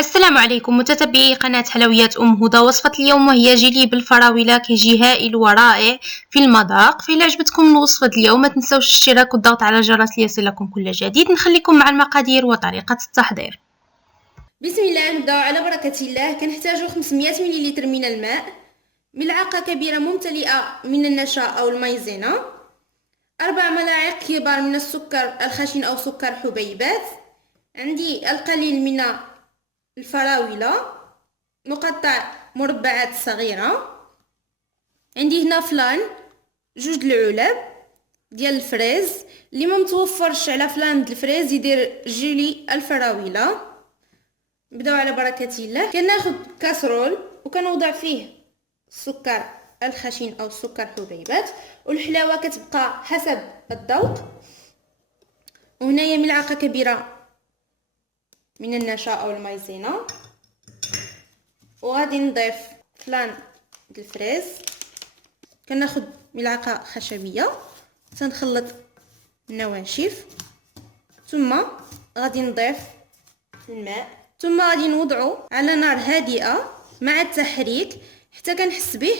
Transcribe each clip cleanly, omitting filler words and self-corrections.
السلام عليكم متتبعي قناة حلويات هدى. وصفة اليوم وهي جيلي بالفراولة، كيجي هائل ورائع في المذاق. فإلا عجبتكم وصفة اليوم ما تنسوش الاشتراك والضغط على الجرس ليصلكم كل جديد. نخليكم مع المقادير وطريقة التحضير. بسم الله. نبداو على بركة الله. كنحتاجو 500 ملل من الماء، ملعقة كبيرة ممتلئة من النشا أو المايزينا، 4 ملاعق كبار من السكر الخشن أو سكر حبيبات، عندي القليل من الفراولة مقطع مربعات صغيرة، عندي هنا فلان 2 العلب ديال الفريز. اللي ما متوفرش على فلان د الفريز يدير جيلي الفراولة. نبداو على بركة الله. كناخد كاسرول وكنوضع فيه السكر الخشن او السكر حبيبات، والحلاوه كتبقى حسب الذوق. وهنايا ملعقه كبيره من النشا او المايزينا، وغادي نضيف فلان د الفريز. كناخد ملعقه خشبيه، تنخلط النواشف، ثم غادي نضيف الماء، ثم غادي نوضعو على نار هادئه مع التحريك حتى كنحس به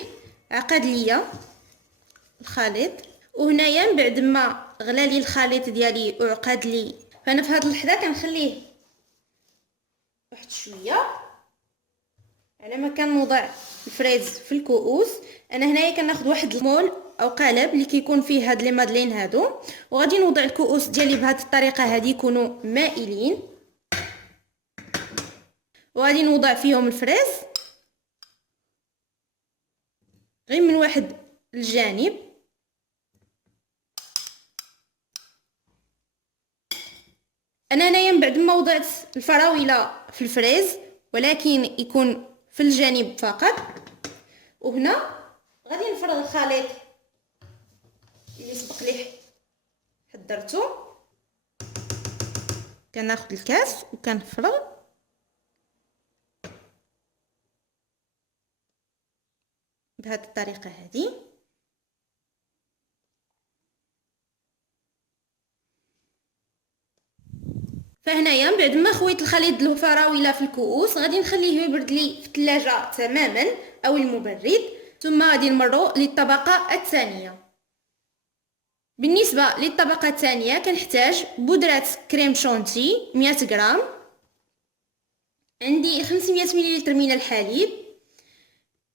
عقد ليا الخليط. وهنايا من بعد ما غلى لي الخليط ديالي وعقد لي، فانا في هذه اللحظه كنخليه واحد شويه على ما كنوضع الفريز في الكؤوس. انا هنايا كناخذ واحد المول او قالب اللي كيكون فيه هاد لي مادلين هادو، وغادي نوضع الكؤوس ديالي بهذه الطريقه هذه يكونوا مائلين، وغادي نوضع فيهم الفريز غير من واحد الجانب. انا هنايا من بعد ما وضعت الفراوله في الفريز، ولكن يكون في الجانب فقط. وهنا غادي نفرغ الخليط اللي سبق لي حضرته. كناخذ الكاس وكنفرغ بهذه الطريقه هذه. فهنايا بعد ما خويت الخليط ديال الفراوله في الكؤوس غادي نخليه يبرد لي في الثلاجه تماما او المبرد، ثم غادي نمروا للطبقه الثانيه. بالنسبه للطبقه الثانيه كنحتاج بودره كريم شونتي 100 غرام، عندي 500 ملل من الحليب،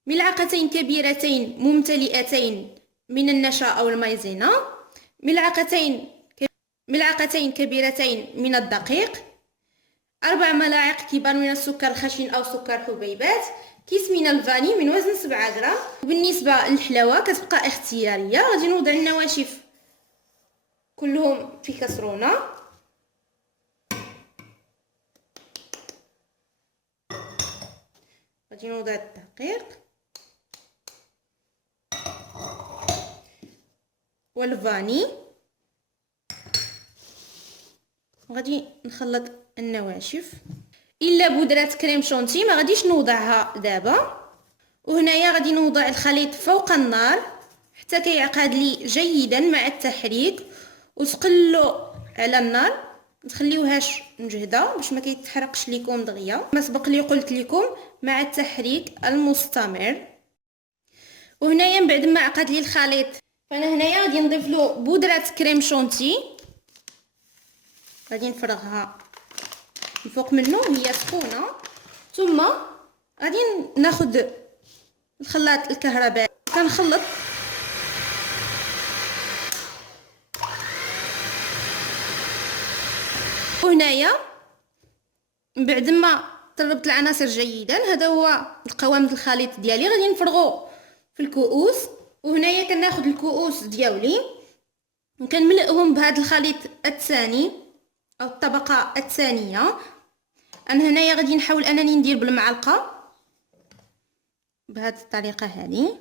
ملعقتين كبيرتين ممتلئتين من النشا او المايزينا، ملعقتين كبيرتين من الدقيق، 4 ملاعق كبار من السكر الخشن أو سكر حبيبات، كيس من الفاني من وزن 7 غرام. وبالنسبة للحلاوة كتبقى اختيارية. غادي نوضع النواشف كلهم في كسرونة، غادي نوضع الدقيق والفاني، وغادي نخلط النواشف. الا بودره كريم شونتي ما غاديش نوضعها دابا. وهنايا غادي نوضع الخليط فوق النار حتى كيعقد لي جيدا مع التحريك، وتقلو على النار، ما تخليوهاش مجهده باش ما كيتحرقش ليكم دغيا ما سبق لي قلت لكم، مع التحريك المستمر. وهنايا من بعد ما عقد لي الخليط، فانا هنايا غادي نضيف له بودره كريم شونتي، غادي نفرغها الفوق منه وهي سخونه، ثم غادي ناخذ الخلاط الكهربائي كنخلط وهنايا من بعد ما طربت العناصر جيدا، هذا هو القوام ديال الخليط ديالي. غادي نفرغو في الكؤوس، وهنايا كناخذ الكؤوس ديالي وكنملئهم بهذا الخليط الثاني او الطبقه الثانيه. انا هنايا غادي نحاول انني ندير بالمعلقه بهذه الطريقه هذه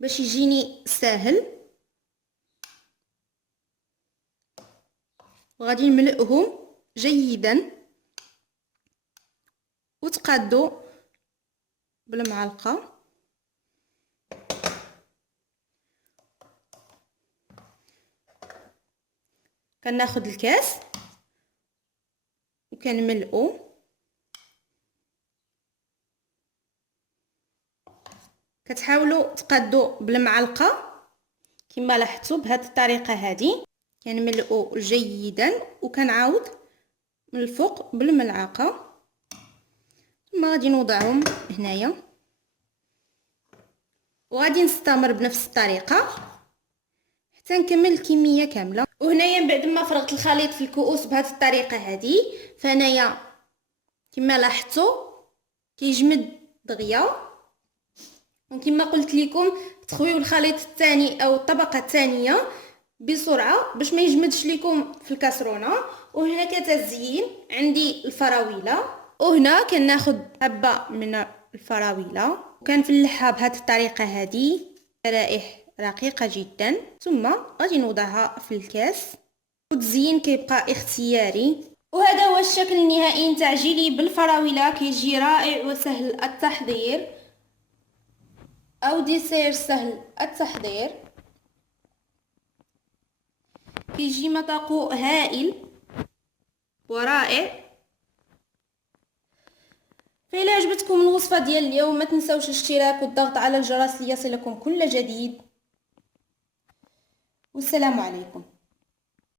باش يجيني ساهل، وغادي نملئهم جيدا وتقادوا بالمعلقه. كناخذ الكاس وكنملئو. كتحاولوا تقادوا بالمعلقه كما لاحظتوا بهذه الطريقه هذه. كنملئو جيدا وكنعاود من الفوق بالملعقه، ثم غادي نوضعهم هنايا وغادي نستمر بنفس الطريقه حتى نكمل الكميه كامله. وهنايا بعد ما فرغت الخليط في الكؤوس بهذه الطريقه هذه، فهنايا كما لاحظتوا كيجمد دغيا. وكما قلت لكم تخويو الخليط الثاني او الطبقه الثانيه بسرعه باش ما يجمدش لكم في الكاسرونه. وهنا كتزيين عندي الفراوله، وهنا كناخذ حبه من الفراوله وكنفلحها بهذه الطريقه هذه شرائح رقيقه جدا، ثم غادي نوضعها في الكاس. والتزيين كيبقى اختياري. وهذا هو الشكل النهائي نتاع جيلي بالفراوله، كيجي رائع وسهل التحضير او ديسير سهل التحضير. كيجي مذاقه هائل ورائع. فإلا عجبتكم الوصفة ديال اليوم ما تنسوش الاشتراك والضغط على الجرس ليصلكم كل جديد. والسلام عليكم.